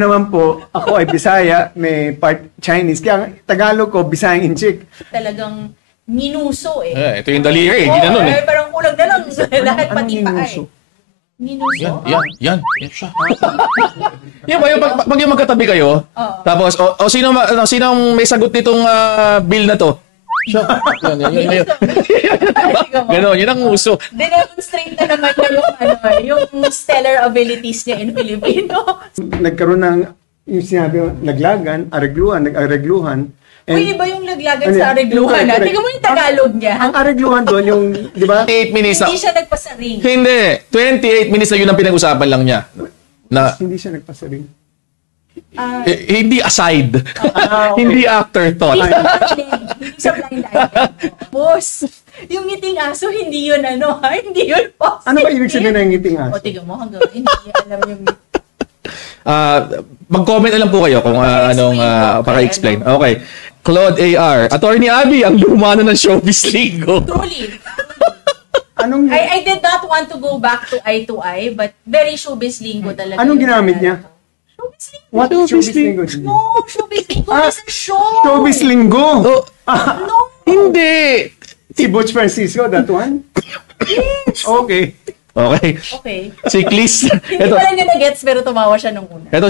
Naman po, ako ay Bisaya, may part Chinese. Kaya Tagalog ko, Bisayang Inchik. Talagang minuso eh. Ito yung daliri, ginanon eh. Parang kulang na lang. Lahat pati pa minuso? Minuso? Yan siya. Yan ba yung pag yung magkatabi kayo? Tapos, sino ang may sagot nitong bill na to? Siya. Yan. Ganon, yun ang uso. Demonstrate na naman yung stellar abilities niya in Filipino. Nagkaroon ng, yung sinabi, naglagan, nag-aregluhan. Uy, iba yung laglagan sa aregluhan. Tingnan mo yung Tagalog niya. Ang aregluhan doon, yung, di ba? 8 minutes na. Hindi siya nagpasaring. Hindi. 28 minutes na yun ang pinag-usapan lang niya. Hindi siya nagpasaring. Hindi aside. Hindi afterthought. Hindi sa blind item. Boss, yung ngiting aso, hindi yun hindi yun positive. Ano ba ibig sabihin ng ngiting aso? O, tignan mo, hanggang hindi alam yung Mag-comment na lang po kayo kung anong paka-explain. Okay. Claude AR. Attorney Abby, ang luma na ng showbiz linggo. Truly. Anong, I did not want to go back to eye to eye, but very showbiz lingo talaga. Anong ginamit niya? Showbiz lingo. What showbiz lingo? No, showbiz lingo is a show. Showbiz linggo? Oh, No. hindi. Si Butch Francisco, that one? Yes. Okay. Okay. Okay. Si Clis. Hindi pa lang niya na-gets pero tumawa siya nung una. Ito